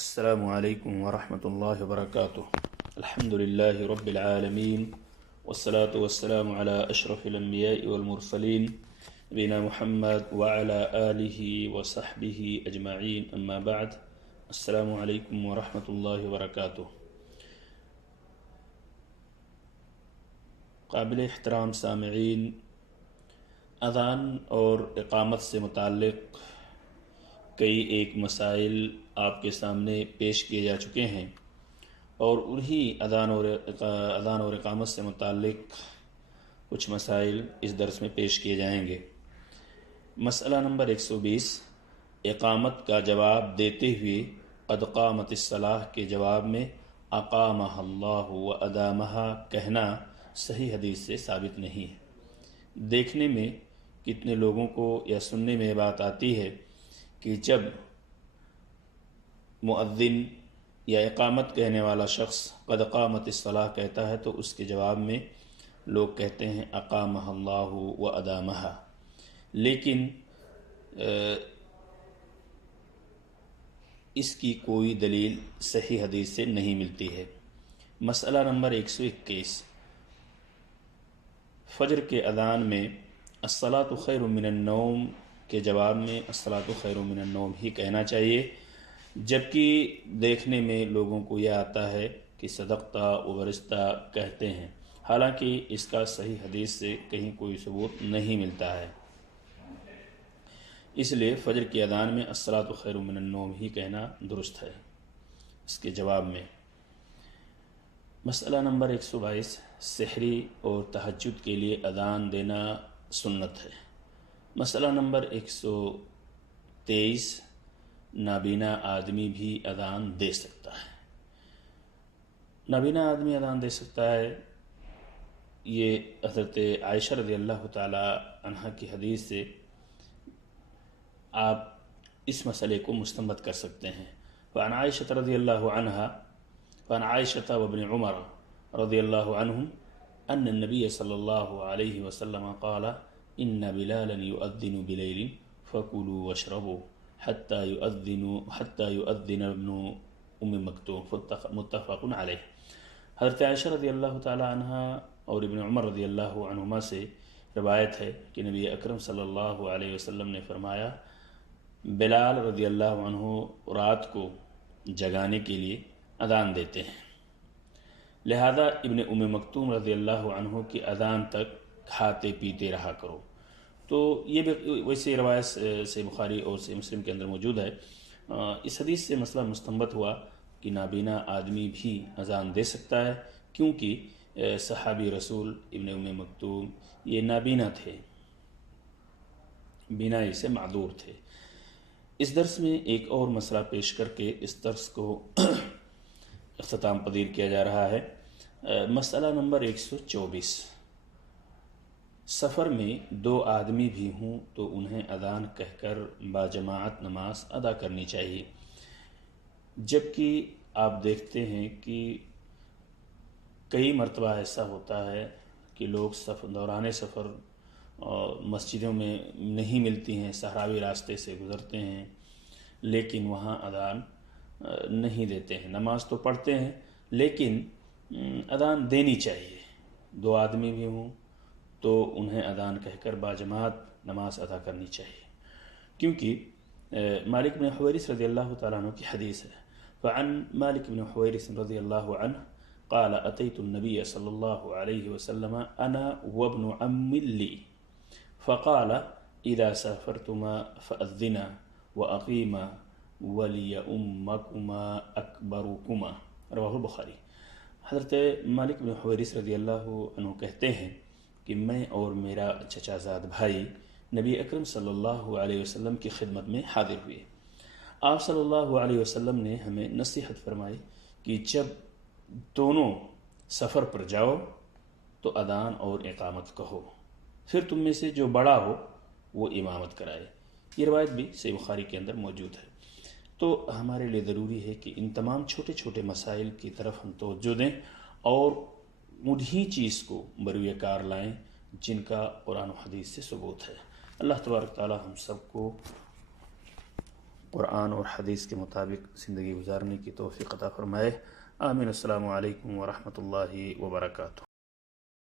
السلام علیکم ورحمۃ اللہ وبرکاتہ۔ الحمد للہ رب العالمین والصلاة والسلام علی اشرف الانبیاء والمرسلین نبینا محمد وعلی آلہ وصحبہ اجمعین، اما بعد۔ السلام علیکم ورحمۃ اللہ وبرکاتہ۔ قابل احترام سامعین، اذان اور اقامت سے متعلق کئی ایک مسائل آپ کے سامنے پیش کیے جا چکے ہیں، اور انہی اذان اور اقامت سے متعلق کچھ مسائل اس درس میں پیش کیے جائیں گے۔ مسئلہ نمبر 120، اقامت کا جواب دیتے ہوئے قد قامت الصلاۃ کے جواب میں اقامہ اللہ و ادامہ کہنا صحیح حدیث سے ثابت نہیں ہے۔ دیکھنے میں کتنے لوگوں کو یا سننے میں بات آتی ہے کہ جب مؤذن یا اقامت کہنے والا شخص قد قامت الصلاۃ کہتا ہے تو اس کے جواب میں لوگ کہتے ہیں اقامہ اللہ و ادامہ، لیکن اس کی کوئی دلیل صحیح حدیث سے نہیں ملتی ہے۔ مسئلہ نمبر 121، فجر کے اذان میں الصلاۃ خیر من النوم کے جواب میں الصلاۃ خیر من النوم ہی کہنا چاہیے، جبکہ دیکھنے میں لوگوں کو یہ آتا ہے کہ صدقتہ وبرستہ کہتے ہیں، حالانکہ اس کا صحیح حدیث سے کہیں کوئی ثبوت نہیں ملتا ہے۔ اس لیے فجر کی اذان میں الصلاۃ خیر من النوم ہی کہنا درست ہے اس کے جواب میں۔ مسئلہ نمبر 122، سحری اور تہجد کے لیے اذان دینا سنت ہے۔ مسئلہ نمبر 123، نابینا آدمی بھی اذان دے سکتا ہے۔ نابینا آدمی اذان دے سکتا ہے، یہ حضرت عائشہ رضی اللہ تعالی عنہ کی حدیث سے آپ اس مسئلے کو مستنبط کر سکتے ہیں۔ وعن عائشہ رضی اللہ عنہ وعن عائشہ وابن عمر رضی اللہ عنہم ان النبی صلی اللہ علیہ وسلم قال ان بلالا يؤذن بلیل فکلوا واشربوا حتى يؤذن ابن ام مکتوم، متفق علیہ۔ حضرت عائشہ رضی اللہ تعالی عنہ اور ابن عمر رضی اللہ عنہما سے روایت ہے کہ نبی اکرم صلی اللہ علیہ وسلم نے فرمایا، بلال رضی اللہ عنہ رات کو جگانے کے لیے اذان دیتے ہیں، لہذا ابن ام مکتوم رضی اللہ عنہ کی اذان تک کھاتے پیتے رہا کرو۔ تو یہ بھی ویسے روایت سے بخاری اور سے مسلم کے اندر موجود ہے۔ اس حدیث سے مسئلہ مستنبط ہوا کہ نابینا آدمی بھی اذان دے سکتا ہے، کیونکہ صحابی رسول ابن ام مکتوم یہ نابینا تھے، بینائی سے معذور تھے۔ اس درس میں ایک اور مسئلہ پیش کر کے اس درس کو اختتام پذیر کیا جا رہا ہے۔ مسئلہ نمبر 124، سفر میں دو آدمی بھی ہوں تو انہیں اذان کہہ کر باجماعت نماز ادا کرنی چاہیے، جبکہ آپ دیکھتے ہیں کہ کئی مرتبہ ایسا ہوتا ہے کہ لوگ دوران سفر مسجدوں میں نہیں ملتی ہیں، صحراوی راستے سے گزرتے ہیں، لیکن وہاں اذان نہیں دیتے ہیں، نماز تو پڑھتے ہیں لیکن اذان دینی چاہیے۔ دو آدمی بھی ہوں تو انہیں اذان کہہ کر باجماعت نماز ادا کرنی چاہیے، کیونکہ مالک بن حویرث رضی اللہ تعالیٰ عنہ کی حدیث ہے۔ فعن مالک بن حویرث رضی اللہ عنہ قال اتیت النبی صلی اللہ علیہ وسلم انا وابن عم لی فقال اذا سافرتما فاذنا واقیما ولیؤمکما اکبرکما، رواہ البخاری۔ حضرت مالک بن حویرث رضی اللہ عنہ کہتے ہیں کہ میں اور میرا چچا زاد بھائی نبی اکرم صلی اللہ علیہ وسلم کی خدمت میں حاضر ہوئے۔ آپ صلی اللہ علیہ وسلم نے ہمیں نصیحت فرمائی کہ جب دونوں سفر پر جاؤ تو اذان اور اقامت کہو، پھر تم میں سے جو بڑا ہو وہ امامت کرائے۔ یہ روایت بھی صحیح بخاری کے اندر موجود ہے۔ تو ہمارے لیے ضروری ہے کہ ان تمام چھوٹے چھوٹے مسائل کی طرف ہم توجہ دیں اور انہی چیز کو بروئے کار لائیں جن کا قرآن و حدیث سے ثبوت ہے۔ اللہ تبارک تعالی ہم سب کو قرآن اور حدیث کے مطابق زندگی گزارنے کی توفیق عطا فرمائے۔ آمین۔ السلام علیکم ورحمۃ اللہ وبرکاتہ۔